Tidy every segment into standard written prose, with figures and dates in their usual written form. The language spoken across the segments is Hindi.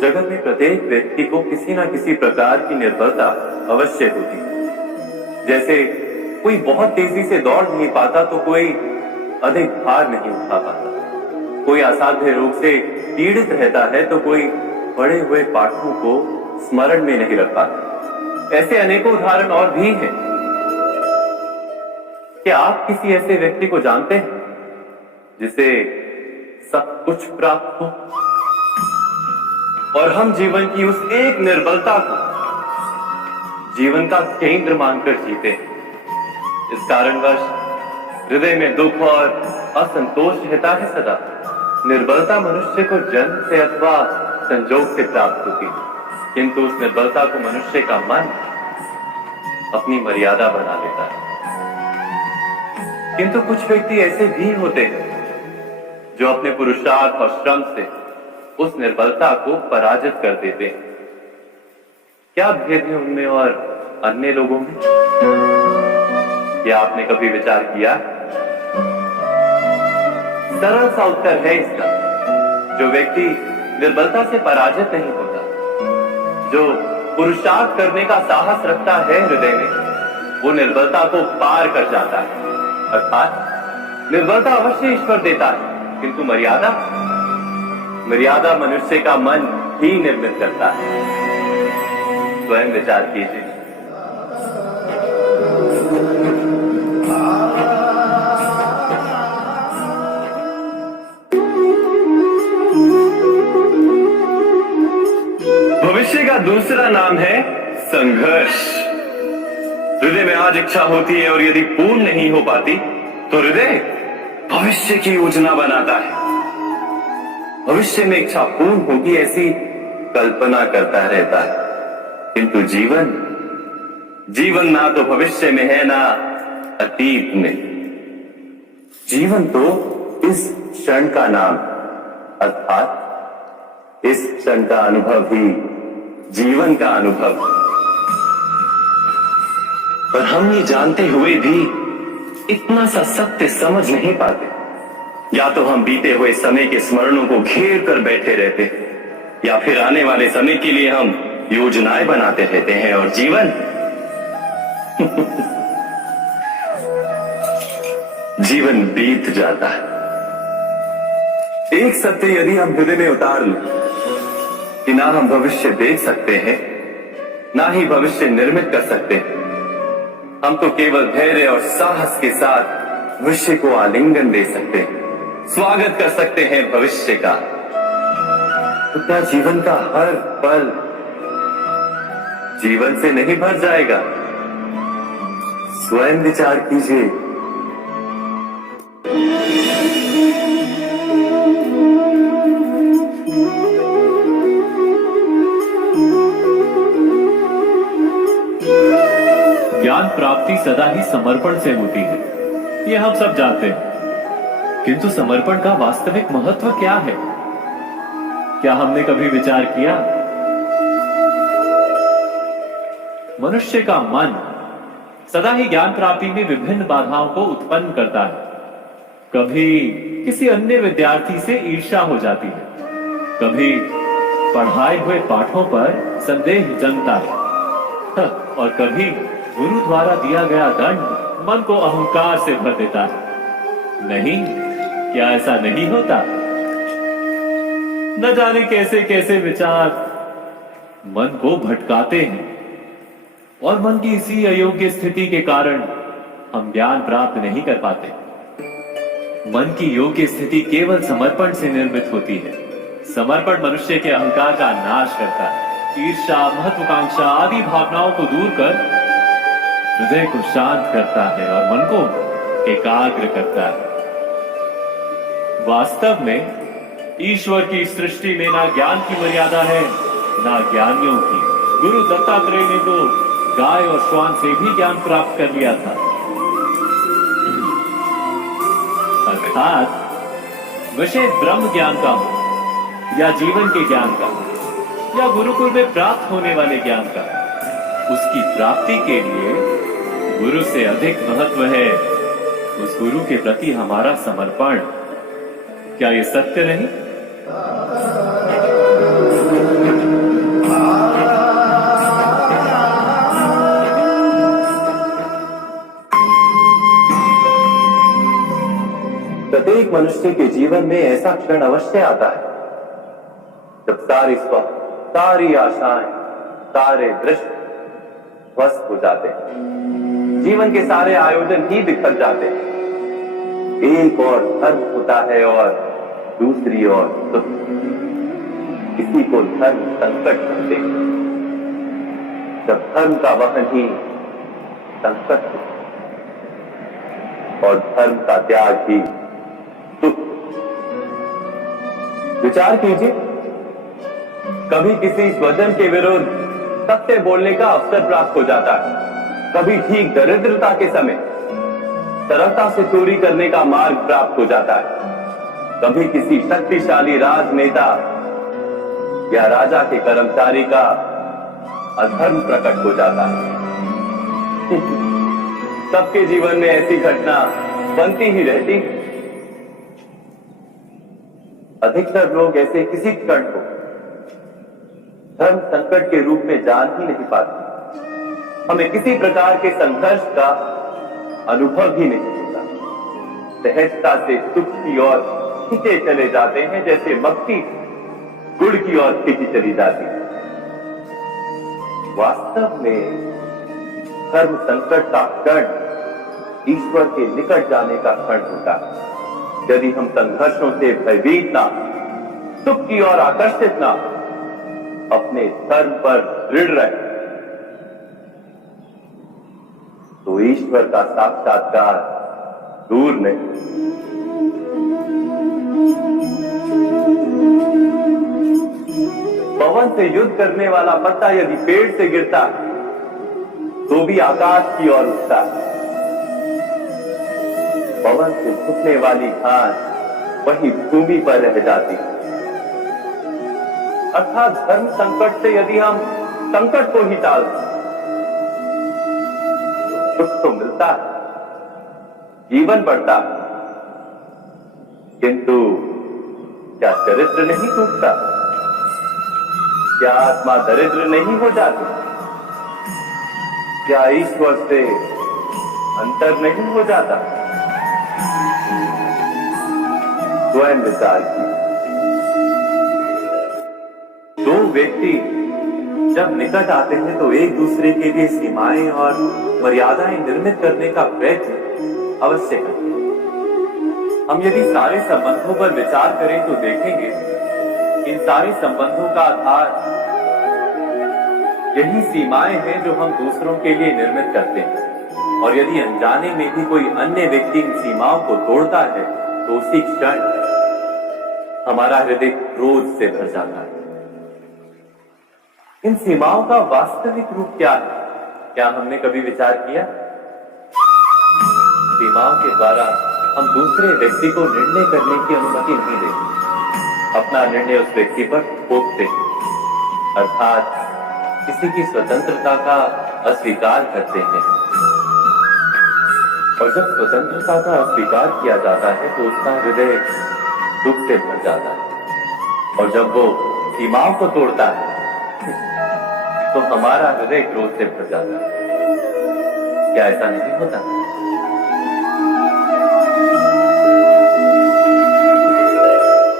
जगत में प्रत्येक व्यक्ति को किसी न किसी प्रकार की निर्बलता अवश्य होती है। जैसे कोई बहुत तेजी से दौड़ नहीं पाता तो कोई अधिक भार नहीं उठा पाता, कोई असाध्य रोग से पीड़ित रहता है तो कोई पढ़े हुए पाठों को स्मरण में नहीं रख पाता। ऐसे अनेकों उदाहरण और भी हैं। क्या आप किसी ऐसे व्यक्ति को जानते हैं जिसे सब कुछ प्राप्त हो और हम जीवन की उस एक निर्बलता को जीवन का केंद्र मानकर जीते हैं? इस कारणवश हृदय में दुख और असंतोष रहता है सदा। निर्बलता मनुष्य को जन्म से अथवा संजोग से प्राप्त होती है, किंतु उस निर्बलता को मनुष्य का मन अपनी मर्यादा बना लेता है। किंतु कुछ व्यक्ति ऐसे भी होते हैं जो अपने पुरुषार्थ और श्रम से उस निर्बलता को पराजित कर देते हैं। क्या भेद है उनमें और अन्य लोगों में? क्या आपने कभी विचार किया? सरल सा उत्तर है इसका। जो व्यक्ति निर्बलता से पराजित नहीं होता, जो पुरुषार्थ करने का साहस रखता है हृदय में, वो निर्बलता को पार कर जाता है। अर्थात निर्बलता अवश्य ईश्वर देता है, किंतु मर्यादा मनुष्य का मन ही निर्मित करता है। स्वयं विचार कीजिए। भविष्य का दूसरा नाम है संघर्ष। हृदय में आज इच्छा होती है और यदि पूर्ण नहीं हो पाती तो हृदय भविष्य की योजना बनाता है। भविष्य में इच्छा पूर्ण होगी ऐसी कल्पना करता रहता है, किंतु जीवन ना तो भविष्य में है ना अतीत में। जीवन तो इस क्षण का नाम, अर्थात इस क्षण का अनुभव ही जीवन का अनुभव। पर हम ये जानते हुए भी इतना सा सत्य समझ नहीं पाते। या तो हम बीते हुए समय के स्मरणों को घेर कर बैठे रहते, या फिर आने वाले समय के लिए हम योजनाएं बनाते रहते हैं और जीवन जीवन बीत जाता है। एक सत्य यदि हम हृदय में उतार लें कि ना हम भविष्य देख सकते हैं, ना ही भविष्य निर्मित कर सकते हैं, हम तो केवल धैर्य और साहस के साथ भविष्य को आलिंगन दे सकते हैं, स्वागत कर सकते हैं भविष्य का। तो क्या जीवन का हर पल जीवन से नहीं भर जाएगा? स्वयं विचार कीजिए। ज्ञान प्राप्ति सदा ही समर्पण से होती है, ये हम सब जानते हैं। किंतु समर्पण का वास्तविक महत्व क्या है? क्या हमने कभी विचार किया? मनुष्य का मन सदा ही ज्ञान प्राप्ति में विभिन्न बाधाओं को उत्पन्न करता है। कभी किसी अन्य विद्यार्थी से ईर्ष्या हो जाती है, कभी पढ़ाए हुए पाठों पर संदेह जमता है, और कभी गुरु द्वारा दिया गया दंड मन को अहंकार से भर देता है। नहीं, क्या ऐसा नहीं होता? न जाने कैसे कैसे विचार मन को भटकाते हैं, और मन की इसी अयोग्य स्थिति के कारण हम ज्ञान प्राप्त नहीं कर पाते। मन की योग्य स्थिति केवल समर्पण से निर्मित होती है। समर्पण मनुष्य के अहंकार का नाश करता है, ईर्ष्या, महत्वाकांक्षा आदि भावनाओं को दूर कर हृदय को शांत करता है और मन को एकाग्र करता है। वास्तव में ईश्वर की सृष्टि में ना ज्ञान की मर्यादा है, ना ज्ञानियों की। गुरु दत्तात्रेय ने तो गाय और श्वान से भी ज्ञान प्राप्त कर लिया था। अर्थात विषय ब्रह्म ज्ञान का हो, या जीवन के ज्ञान का, या गुरुकुल में प्राप्त होने वाले ज्ञान का, उसकी प्राप्ति के लिए गुरु से अधिक महत्व है उस गुरु के प्रति हमारा समर्पण क्या ये सत्य नहीं? प्रत्येक मनुष्य के जीवन में ऐसा क्षण अवश्य आता है जब सारी स्वप्न, सारी आशाएं, सारे दृश्य ध्वस्त हो जाते हैं। जीवन के सारे आयोजन ही बिखर जाते हैं। एक और धर्म होता है और दूसरी ओर सुख। किसी को धर्म संकट कहते हैं। जब धर्म का वहन ही संकट हो और धर्म का त्याग ही सुख। विचार कीजिए, कभी किसी स्वजन के विरुद्ध सत्य बोलने का अवसर प्राप्त हो जाता है, कभी ठीक दरिद्रता के समय सरलता से चोरी करने का मार्ग प्राप्त हो जाता है, कभी किसी शक्तिशाली राजनेता या राजा के कर्मचारी का अधर्म प्रकट हो जाता है। सबके जीवन में ऐसी घटना बनती ही रहती। अधिकतर लोग ऐसे किसी क्षण को धर्म संकट के रूप में जान ही नहीं पाते। हमें किसी प्रकार के संघर्ष का अनुभव ही नहीं होता। सहजता से सुख की ओर खींचे चले जाते हैं, जैसे मक्खी गुड़ की ओर खींची चली जाती है। वास्तव में धर्म संकट का क्षण ईश्वर के निकट जाने का क्षण होता है। यदि हम संघर्षों से भयभीत ना, सुख की ओर आकर्षित ना, अपने धर्म पर दृढ़ रहे, तो ईश्वर का साक्षात्कार दूर नहीं। पवन से युद्ध करने वाला पत्ता यदि पेड़ से गिरता है तो भी आकाश की ओर उठता है। पवन से झुकने वाली घास वही भूमि पर रह जाती है। अर्थात धर्म संकट से यदि हम संकट को ही टाल दें, सुख तो मिलता है, जीवन बढ़ता है, किंतु क्या चरित्र नहीं टूटता? क्या आत्मा दरिद्र नहीं हो जाती? क्या ईश्वर से अंतर नहीं हो जाता? स्वयं विचार की। दो व्यक्ति जब निकट आते हैं तो एक दूसरे के लिए सीमाएं और मर्यादाएं निर्मित करने का प्रयत्न अवश्य करते हैं। हम यदि सारे संबंधों पर विचार करें तो देखेंगे इन सारे संबंधों का आधार यही सीमाएं हैं जो हम दूसरों के लिए निर्मित करते हैं। और यदि अनजाने में भी कोई अन्य व्यक्ति इन सीमाओं को तोड़ता है तो उसी क्षण हमारा हृदय क्रोध से भर जाता है। इन सीमाओं का वास्तविक रूप क्या है? क्या हमने कभी विचार किया? सीमाओं के द्वारा हम दूसरे व्यक्ति को निर्णय करने की अनुमति नहीं देते। अपना निर्णय उस व्यक्ति पर थोपते हैं, अर्थात किसी की स्वतंत्रता का अस्वीकार करते हैं। और जब स्वतंत्रता का अस्वीकार किया जाता है तो उसका हृदय दुख से भर जाता है। और जब वो सीमाओं को तोड़ता है तो हमारा हृदय क्रोध से भर जाता है। क्या ऐसा नहीं होता?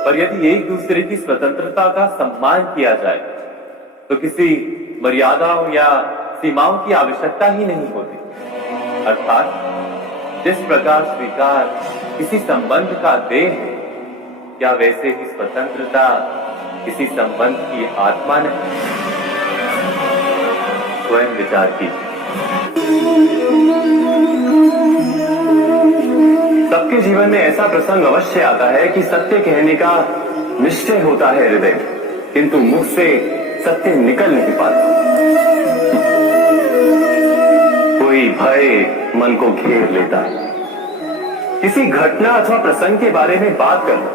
पर यदि एक दूसरे की स्वतंत्रता का सम्मान किया जाए तो किसी मर्यादाओं या सीमाओं की आवश्यकता ही नहीं होती। अर्थात जिस प्रकार स्वीकार किसी संबंध का देह है, क्या वैसे ही स्वतंत्रता किसी संबंध की आत्मा नहीं? स्वयं विचार कीजिए। सबके जीवन में ऐसा प्रसंग अवश्य आता है कि सत्य कहने का निश्चय होता है हृदय में, किंतु मुख से सत्य निकल नहीं पाता। कोई भय मन को घेर लेता है। किसी घटना अथवा प्रसंग के बारे में बात करना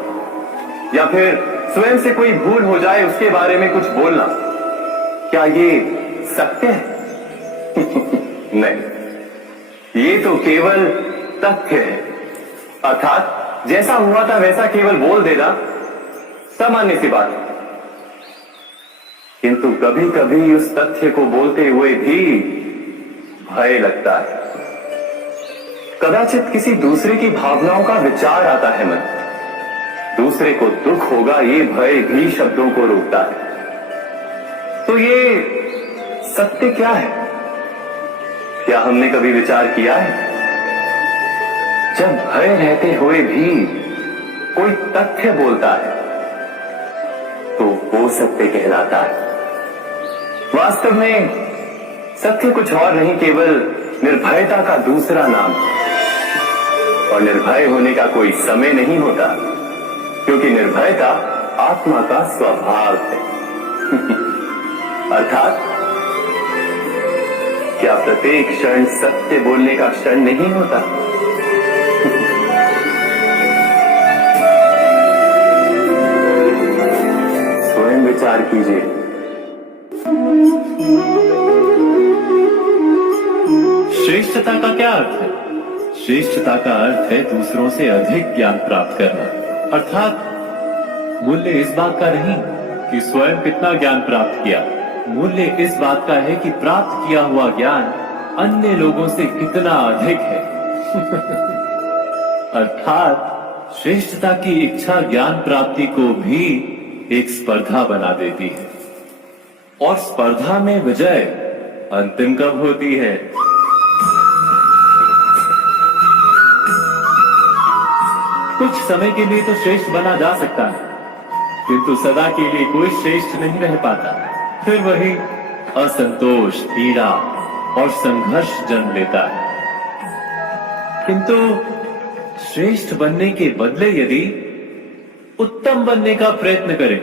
या फिर स्वयं से कोई भूल हो जाए उसके बारे में कुछ बोलना, क्या ये सत्य है? नहीं, ये तो केवल तथ्य है। अर्थात जैसा हुआ था वैसा केवल बोल देना सामान्य सी बात है, किंतु कभी कभी उस तथ्य को बोलते हुए भी भय लगता है। कदाचित किसी दूसरे की भावनाओं का विचार आता है मन, दूसरे को दुख होगा ये भय भी शब्दों को रोकता है। तो ये सत्य क्या है? क्या हमने कभी विचार किया है? जब भय रहते हुए भी कोई तथ्य बोलता है तो वो सत्य कहलाता है। वास्तव में सत्य कुछ और नहीं, केवल निर्भयता का दूसरा नाम है। और निर्भय होने का कोई समय नहीं होता, क्योंकि निर्भयता आत्मा का स्वभाव है। अर्थात क्या प्रत्येक क्षण सत्य बोलने का क्षण नहीं होता? स्वयं विचार कीजिए। श्रेष्ठता का क्या अर्थ है? श्रेष्ठता का अर्थ है दूसरों से अधिक ज्ञान प्राप्त करना। अर्थात मूल्य इस बात का नहीं कि स्वयं कितना ज्ञान प्राप्त किया, मूल्य इस बात का है कि प्राप्त किया हुआ ज्ञान अन्य लोगों से कितना अधिक है। अर्थात श्रेष्ठता की इच्छा ज्ञान प्राप्ति को भी एक स्पर्धा बना देती है, और स्पर्धा में विजय अंतिम कब होती है? कुछ समय के लिए तो श्रेष्ठ बना जा सकता है, किंतु सदा के लिए कोई श्रेष्ठ नहीं रह पाता। फिर वही असंतोष, पीड़ा और संघर्ष जन्म लेता है। किंतु श्रेष्ठ बनने के बदले यदि उत्तम बनने का प्रयत्न करें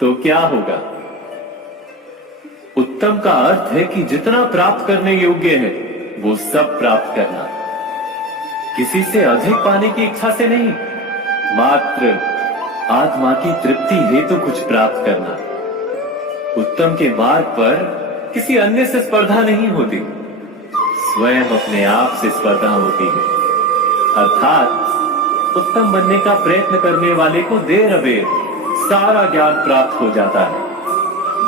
तो क्या होगा? उत्तम का अर्थ है कि जितना प्राप्त करने योग्य है वो सब प्राप्त करना, किसी से अधिक पाने की इच्छा से नहीं, मात्र आत्मा की तृप्ति हेतु कुछ प्राप्त करना। उत्तम के मार्ग पर किसी अन्य से स्पर्धा नहीं होती, स्वयं अपने आप से स्पर्धा होती है। अर्थात उत्तम बनने का प्रयत्न करने वाले को देर अबेर सारा ज्ञान प्राप्त हो जाता है,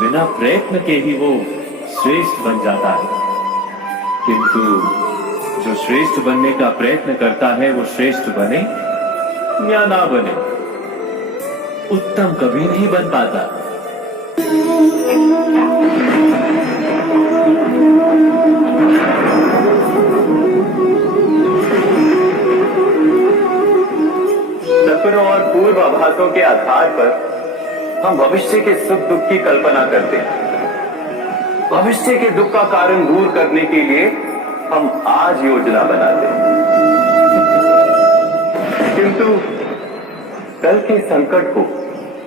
बिना प्रयत्न के ही वो श्रेष्ठ बन जाता है। किंतु जो श्रेष्ठ बनने का प्रयत्न करता है वो श्रेष्ठ बने या ना बने, उत्तम कभी नहीं बन पाता। सपनों और पूर्वाभासों के आधार पर हम भविष्य के सुख दुख की कल्पना करते हैं। भविष्य के दुख का कारण दूर करने के लिए हम आज योजना बनाते हैं, किंतु कल के संकट को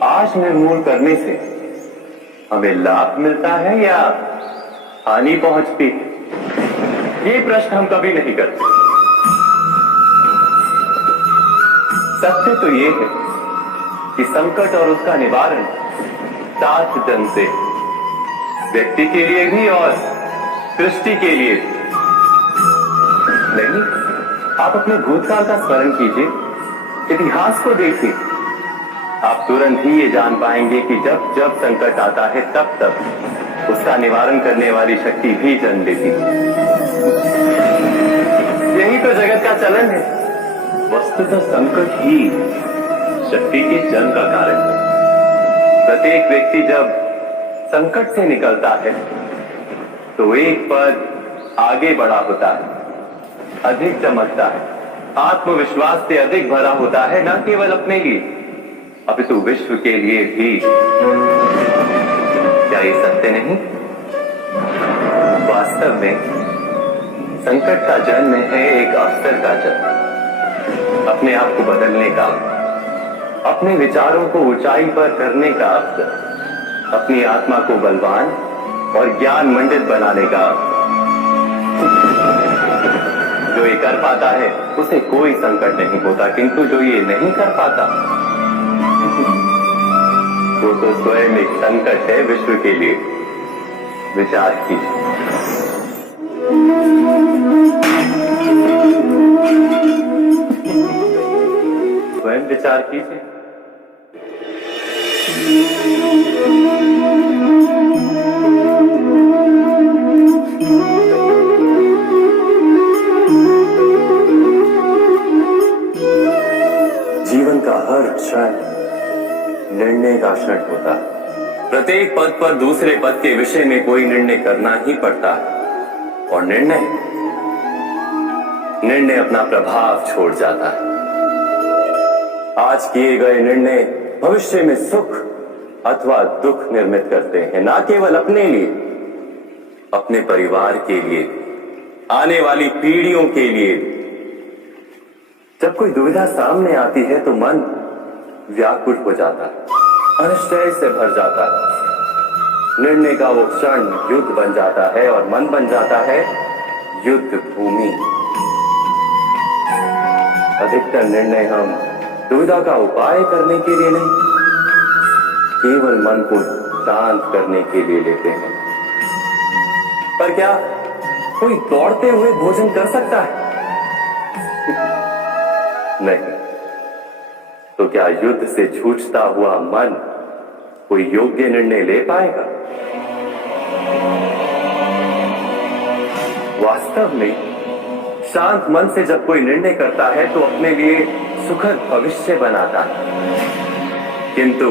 आज निर्मूल करने से हमें लाभ मिलता है या हानि पहुंचती है? ये प्रश्न हम कभी नहीं करते। सत्य तो ये है कि संकट और उसका निवारण सात जन से, व्यक्ति के लिए भी और सृष्टि के लिए भी। नहीं, आप अपने भूतकाल का स्मरण कीजिए, इतिहास को देखिए, आप तुरंत ही ये जान पाएंगे कि जब जब संकट आता है तब तब उसका निवारण करने वाली शक्ति भी जन्म लेती है। यही तो जगत का चलन है। वस्तुतः संकट ही शक्ति के जन्म का कारण है। प्रत्येक व्यक्ति जब संकट से निकलता है तो एक पद आगे बढ़ा होता है, अधिक चमकता है, आत्मविश्वास से अधिक भरा होता है, न केवल अपने लिए अपितु विश्व के लिए भी। क्या ये सत्य नहीं? वास्तव में संकट का जन्म है एक अवसर का जन्म, अपने आप को बदलने का, अपने विचारों को ऊंचाई पर करने का अवसर, अपनी आत्मा को बलवान और ज्ञान मंडित बनाने का। जो ये कर पाता है उसे कोई संकट नहीं होता, किंतु जो ये नहीं कर पाता वो तो स्वयं एक संकट है विश्व के लिए। विचार कीजिए। स्वयं विचार कीजिए। जीवन का हर क्षण निर्णय का क्षण होता है। प्रत्येक पद पर दूसरे पद के विषय में कोई निर्णय करना ही पड़ता है, और निर्णय अपना प्रभाव छोड़ जाता है। आज किए गए निर्णय भविष्य में सुख अथवा दुख निर्मित करते हैं, ना केवल अपने लिए, अपने परिवार के लिए, आने वाली पीढ़ियों के लिए। जब कोई दुविधा सामने आती है तो मन व्याकुल हो जाता है, अनिश्चय से भर जाता है। निर्णय का वो क्षण युद्ध बन जाता है और मन बन जाता है युद्ध भूमि। अधिकतर निर्णय हम दुविधा का उपाय करने के लिए नहीं, केवल मन को शांत करने के लिए लेते हैं। पर क्या कोई दौड़ते हुए भोजन कर सकता है? नहीं। तो क्या युद्ध से जूझता हुआ मन कोई योग्य निर्णय ले पाएगा? वास्तव में शांत मन से जब कोई निर्णय करता है तो अपने लिए सुखद भविष्य बनाता है, किंतु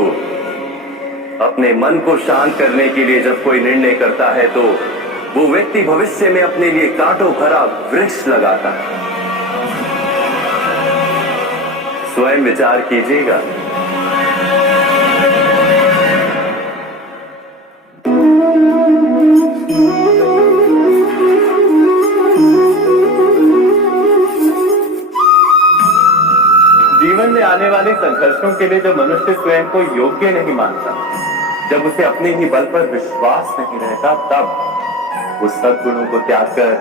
अपने मन को शांत करने के लिए जब कोई निर्णय करता है तो वो व्यक्ति भविष्य में अपने लिए कांटों भरा वृक्ष लगाता है। स्वयं विचार कीजिएगा। जीवन में आने वाले संघर्षों के लिए जब मनुष्य स्वयं को योग्य नहीं मानता, जब उसे अपने ही बल पर विश्वास नहीं रहता, तब उस सद्गुणों को त्याग कर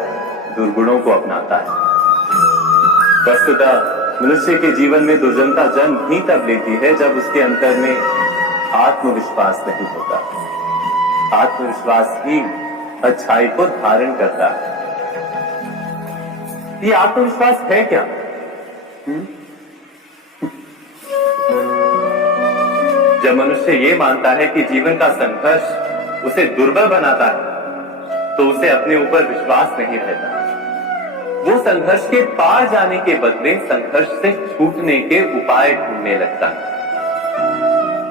दुर्गुणों को अपनाता है। वस्तुतः मनुष्य के जीवन में दुर्जनता जन्म ही तब लेती है जब उसके अंतर में आत्मविश्वास नहीं होता। आत्मविश्वास ही अच्छाई को धारण करता है। ये आत्मविश्वास है क्या? जब मनुष्य ये मानता है कि जीवन का संघर्ष उसे दुर्बल बनाता है, तो उसे अपने ऊपर विश्वास नहीं रहता। वो संघर्ष के पार जाने के बदले संघर्ष से छूटने के उपाय ढूंढने लगता है।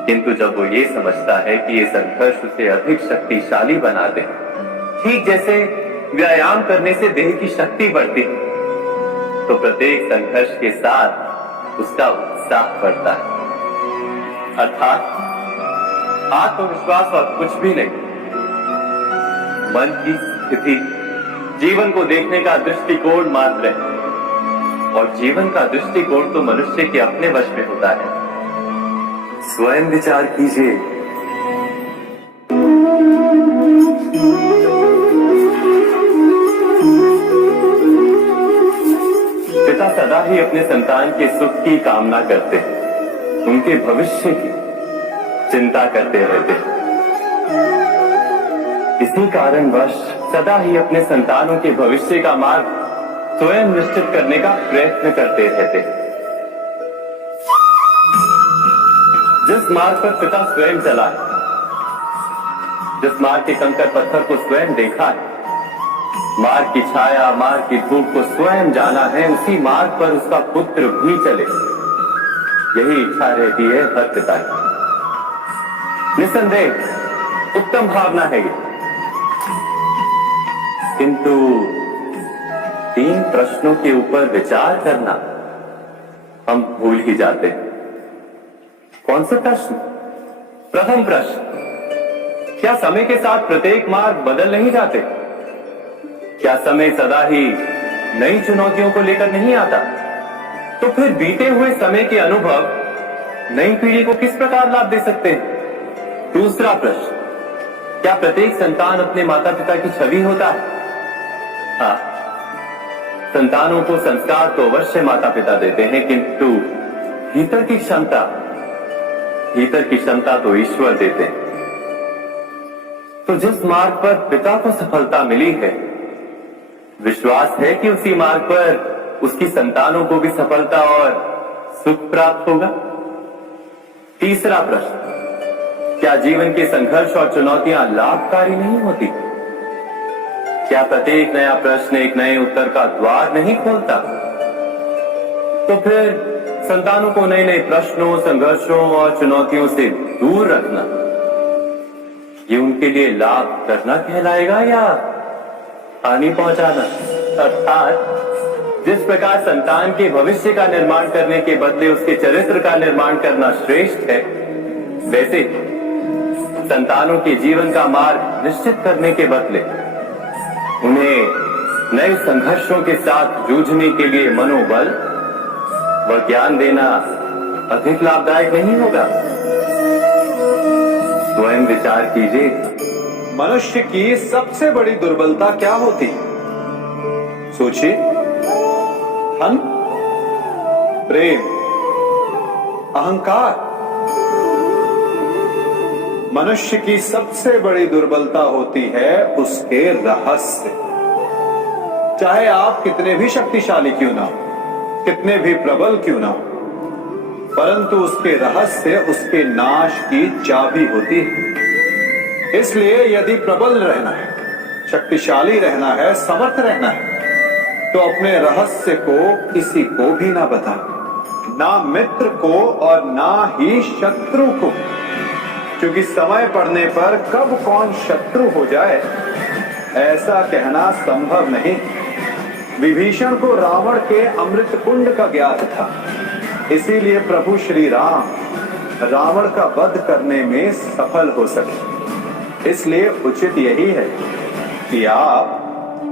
किंतु जब वो ये समझता है कि ये संघर्ष उसे अधिक शक्तिशाली बना दे, ठीक जैसे व्यायाम करने से देह की शक्ति बढ़ती है, तो प्रत्येक संघर्ष के साथ उसका उत्साह बढ़ता है। अर्थात आत्मविश्वास और कुछ भी नहीं, मन की स्थिति जीवन को देखने का दृष्टिकोण मात्र है, और जीवन का दृष्टिकोण तो मनुष्य के अपने वश में होता है। स्वयं विचार कीजिए। पिता सदा ही अपने संतान के सुख की कामना करते हैं, उनके भविष्य की चिंता करते रहते हैं। इसी कारणवश सदा ही अपने संतानों के भविष्य का मार्ग स्वयं निश्चित करने का प्रयत्न करते रहते हैं। जिस मार्ग पर पिता स्वयं चला है, जिस मार्ग के कंकर पत्थर को स्वयं देखा है, मार्ग की छाया, मार्ग की धूप को स्वयं जाना है, उसी मार्ग पर उसका पुत्र भी चले, यही इच्छा रहती है हर पिता की। निसंदेह उत्तम भावना है ये, किंतु 3 प्रश्नों के ऊपर विचार करना हम भूल ही जाते हैं। कौन से प्रश्न? प्रथम प्रश्न, क्या समय के साथ प्रत्येक मार्ग बदल नहीं जाते? क्या समय सदा ही नई चुनौतियों को लेकर नहीं आता? तो फिर बीते हुए समय के अनुभव नई पीढ़ी को किस प्रकार लाभ दे सकते हैं? दूसरा प्रश्न, क्या प्रत्येक संतान अपने माता पिता की छवि होता है? हाँ, संतानों को संस्कार तो अवश्य माता पिता देते हैं, किंतु भीतर की क्षमता तो ईश्वर देते हैं। तो जिस मार्ग पर पिता को सफलता मिली है, विश्वास है कि उसी मार्ग पर उसकी संतानों को भी सफलता और सुख प्राप्त होगा? तीसरा प्रश्न, क्या जीवन के संघर्ष और चुनौतियां लाभकारी नहीं होती? क्या प्रत्येक नया प्रश्न एक नए उत्तर का द्वार नहीं खोलता? तो फिर संतानों को नए नए प्रश्नों, संघर्षों और चुनौतियों से दूर रखना, ये उनके लिए लाभ करना कहलाएगा या हानि पहुंचाना? अर्थात जिस प्रकार संतान के भविष्य का निर्माण करने के बदले उसके चरित्र का निर्माण करना श्रेष्ठ है, वैसे संतानों के जीवन का मार्ग निश्चित करने के बदले उन्हें नए संघर्षों के साथ जूझने के लिए मनोबल व ज्ञान देना अधिक लाभदायक नहीं होगा? स्वयं विचार कीजिए। मनुष्य की सबसे बड़ी दुर्बलता क्या होती? सोचिए। धन, प्रेम, अहंकार। मनुष्य की सबसे बड़ी दुर्बलता होती है उसके रहस्य। चाहे आप कितने भी शक्तिशाली क्यों ना हो, कितने भी प्रबल क्यों ना हो, परंतु उसके रहस्य उसके नाश की चाबी होती है। इसलिए यदि प्रबल रहना है, शक्तिशाली रहना है, समर्थ रहना है, तो अपने रहस्य को किसी को भी ना बता, ना मित्र को और ना ही शत्रु को, क्योंकि समय पड़ने पर कब कौन शत्रु हो जाए ऐसा कहना संभव नहीं। विभीषण को रावण के अमृत कुंड का ज्ञात था, इसीलिए प्रभु श्री राम रावण का वध करने में सफल हो सके। इसलिए उचित यही है कि आप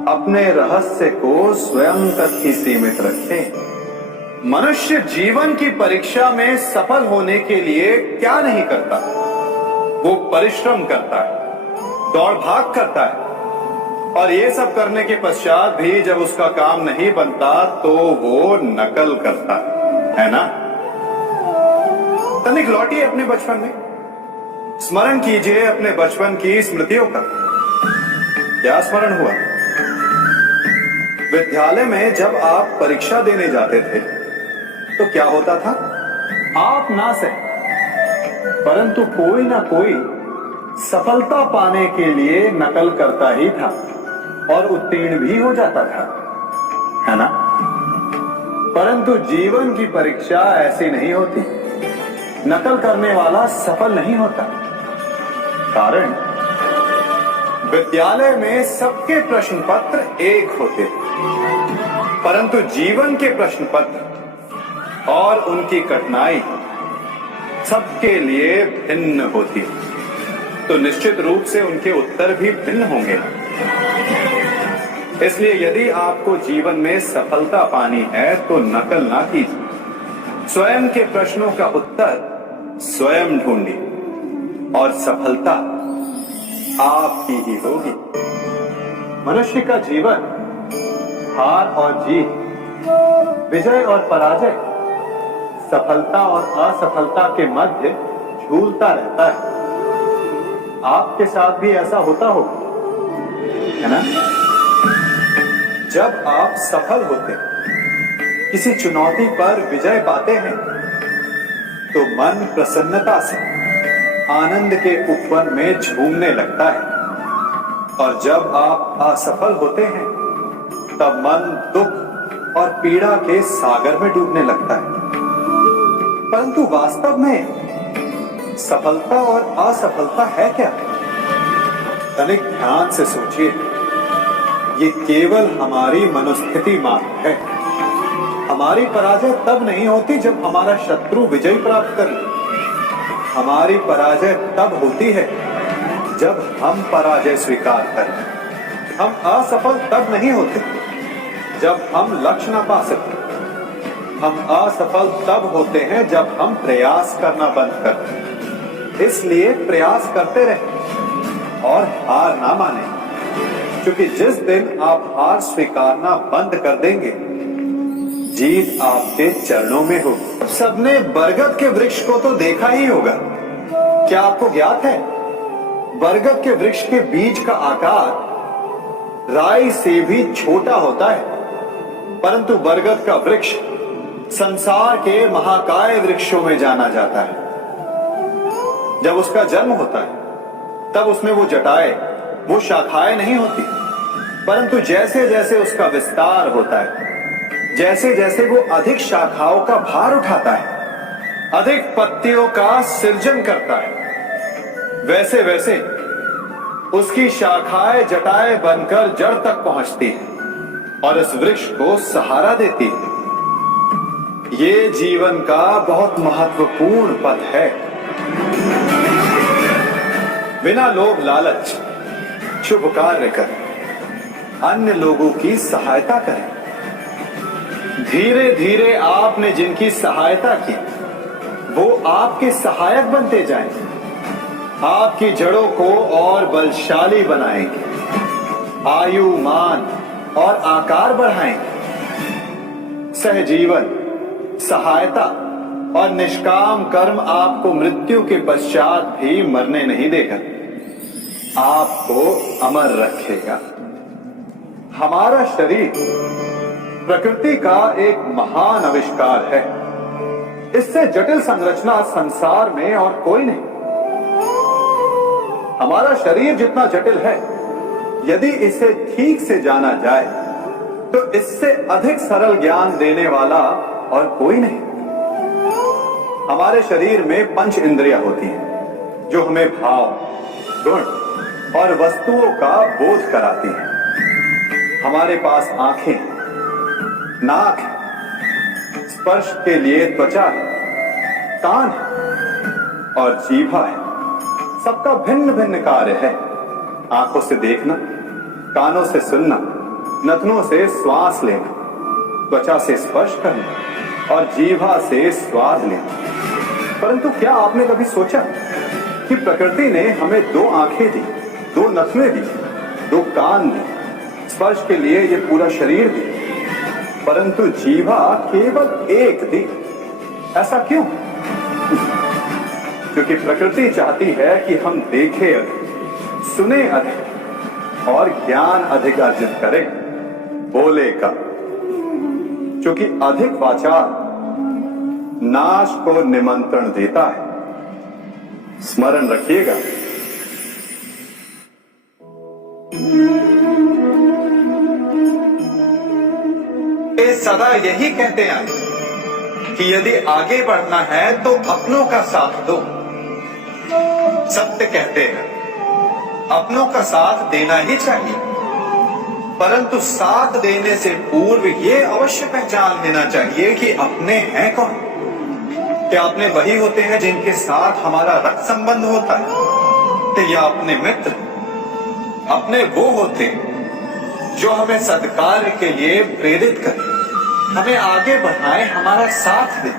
अपने रहस्य को स्वयं तक ही सीमित रखें। मनुष्य जीवन की परीक्षा में सफल होने के लिए क्या नहीं करता? वो परिश्रम करता है, दौड़ भाग करता है, और ये सब करने के पश्चात भी जब उसका काम नहीं बनता तो वो नकल करता है ना? तनिक लौटिए अपने बचपन में, स्मरण कीजिए अपने बचपन की स्मृतियों का। क्या स्मरण हुआ? विद्यालय में जब आप परीक्षा देने जाते थे तो क्या होता था? आप ना सही, परंतु कोई ना कोई सफलता पाने के लिए नकल करता ही था और उत्तीर्ण भी हो जाता था, है ना? परंतु जीवन की परीक्षा ऐसी नहीं होती। नकल करने वाला सफल नहीं होता। कारण विद्यालय में सबके प्रश्न पत्र एक होते, परंतु जीवन के प्रश्न पत्र और उनकी कठिनाई सबके लिए भिन्न होती, तो निश्चित रूप से उनके उत्तर भी भिन्न होंगे। इसलिए यदि आपको जीवन में सफलता पानी है तो नकल ना कीजिए, स्वयं के प्रश्नों का उत्तर स्वयं ढूंढिए और सफलता आपकी ही होगी। मनुष्य का जीवन हार और जीत, विजय और पराजय, सफलता और असफलता के मध्य झूलता रहता है। आपके साथ भी ऐसा होता होगा, है ना? जब आप सफल होते, किसी चुनौती पर विजय पाते हैं, तो मन प्रसन्नता से आनंद के उपवन में झूमने लगता है, और जब आप असफल होते हैं तब मन दुख और पीड़ा के सागर में डूबने लगता है। परंतु वास्तव में सफलता और असफलता है क्या? तनिक ध्यान से सोचिए। ये केवल हमारी मनोस्थिति मात्र है। हमारी पराजय तब नहीं होती जब हमारा शत्रु विजय प्राप्त कर ले। हमारी पराजय तब होती है जब हम पराजय स्वीकार करें। हम असफल तब नहीं होते जब हम लक्ष्य न पा सकते। हम असफल तब होते हैं जब हम प्रयास करना बंद करते। इसलिए प्रयास करते रहें और हार ना माने, क्योंकि जिस दिन आप हार स्वीकारना बंद कर देंगे, जीत आपके चरणों में होगी। सबने बरगद के वृक्ष को तो देखा ही होगा। क्या आपको ज्ञात है, बरगद के वृक्ष के बीज का आकार राई से भी छोटा होता है, परंतु बरगद का वृक्ष संसार के महाकाय वृक्षों में जाना जाता है। जब उसका जन्म होता है तब उसमें वो जटाएं, वो शाखाएं नहीं होती, परंतु जैसे जैसे उसका विस्तार होता है, जैसे जैसे वो अधिक शाखाओं का भार उठाता है, अधिक पत्तियों का सृजन करता है, वैसे वैसे उसकी शाखाएं जटाएं बनकर जड़ तक पहुंचती है और इस वृक्ष को सहारा देती है। ये जीवन का बहुत महत्वपूर्ण पथ है। बिना लोभ लालच शुभ कार्य करें, अन्य लोगों की सहायता करें। धीरे धीरे आपने जिनकी सहायता की वो आपके सहायक बनते जाएं, आपकी जड़ों को और बलशाली बनाएंगे, आयु मान और आकार बढ़ाएंगे। सहजीवन, सहायता और निष्काम कर्म आपको मृत्यु के पश्चात भी मरने नहीं देगा, आपको अमर रखेगा। हमारा शरीर प्रकृति का एक महान आविष्कार है। इससे जटिल संरचना संसार में और कोई नहीं। हमारा शरीर जितना जटिल है, यदि इसे ठीक से जाना जाए तो इससे अधिक सरल ज्ञान देने वाला और कोई नहीं। हमारे शरीर में पंच इंद्रियां होती हैं जो हमें भाव, गुण और वस्तुओं का बोध कराती हैं। हमारे पास आंखें, नाक, स्पर्श के लिए त्वचा है, कान है और जीभा है। सबका भिन्न भिन्न कार्य है। आंखों से देखना, कानों से सुनना, नथनों से श्वास लेना, त्वचा से स्पर्श करना और जीभा से स्वाद लेना। परंतु क्या आपने कभी सोचा कि प्रकृति ने हमें 2 आंखें दी, 2 नथने दी, 2 कान दी, स्पर्श के लिए ये पूरा शरीर दी, परंतु जीभा केवल 1 दी? ऐसा क्यों? क्योंकि प्रकृति चाहती है कि हम देखें अधिक, सुने अधिक और ज्ञान अधिक अर्जित करें। बोले का, क्योंकि अधिक वाचाल नाश को निमंत्रण देता है। स्मरण रखिएगा। ये सदा यही कहते आए कि यदि आगे बढ़ना है तो अपनों का साथ दो। सत्य कहते हैं अपनों का साथ देना ही चाहिए, परंतु साथ देने से पूर्व ये अवश्य पहचान लेना चाहिए कि अपने हैं कौन। क्या अपने वही होते हैं जिनके साथ हमारा रक्त संबंध होता है, या अपने मित्र? अपने वो होते जो हमें सत्कार्य के लिए प्रेरित करें, हमें आगे बढ़ाएं, हमारा साथ दें।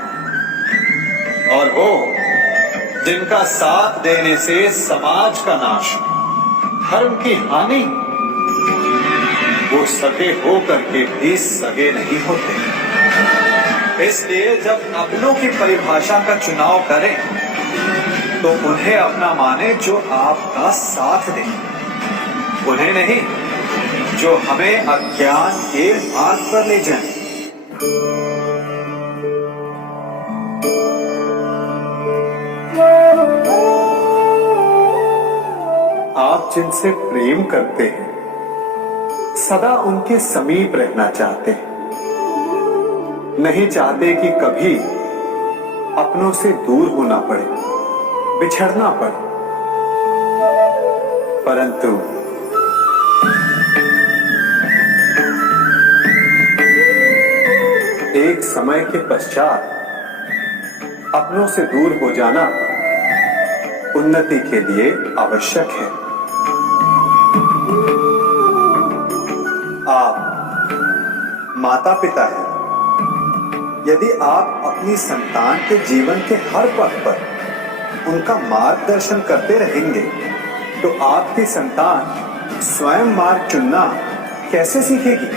और वो जिनका साथ देने से समाज का नाश, धर्म की हानि, वो सगे होकर के भी सगे नहीं होते। इसलिए जब अपनों की परिभाषा का चुनाव करें तो उन्हें अपना माने जो आपका साथ दे, उन्हें नहीं जो हमें अज्ञान के मार्ग पर ले जाए। आप जिनसे प्रेम करते हैं सदा उनके समीप रहना चाहते हैं, नहीं चाहते कि कभी अपनों से दूर होना पड़े, बिछड़ना पड़े। परंतु एक समय के पश्चात अपनों से दूर हो जाना उन्नति के लिए आवश्यक है। आप माता पिता हैं। यदि आप अपनी संतान के जीवन के हर पथ पर उनका मार्गदर्शन करते रहेंगे तो आपकी संतान स्वयं मार्ग चुनना कैसे सीखेगी?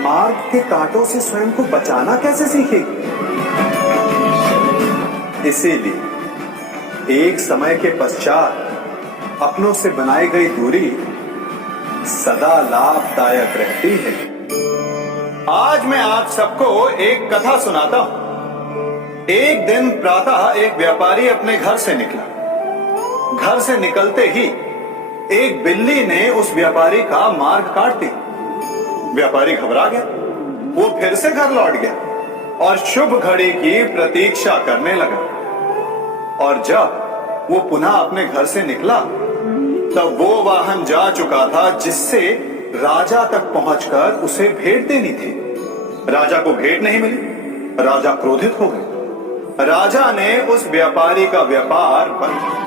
मार्ग के कांटों से स्वयं को बचाना कैसे सीखेगी? इसीलिए एक समय के पश्चात अपनों से बनाई गई दूरी सदा लाभदायक रहती है। आज मैं आप सबको एक कथा सुनाता हूं। एक दिन प्रातः एक व्यापारी अपने घर से निकला। घर से निकलते ही एक बिल्ली ने उस व्यापारी का मार्ग काट दिया। व्यापारी घबरा गया। वो फिर से घर लौट गया और शुभ घड़ी की प्रतीक्षा करने लगा। और जब वो पुनः अपने घर से निकला तब वो वाहन जा चुका था जिससे राजा तक पहुंचकर उसे भेंट देनी थी। राजा को भेंट नहीं मिली। राजा क्रोधित हो गए। राजा ने उस व्यापारी का व्यापार बंद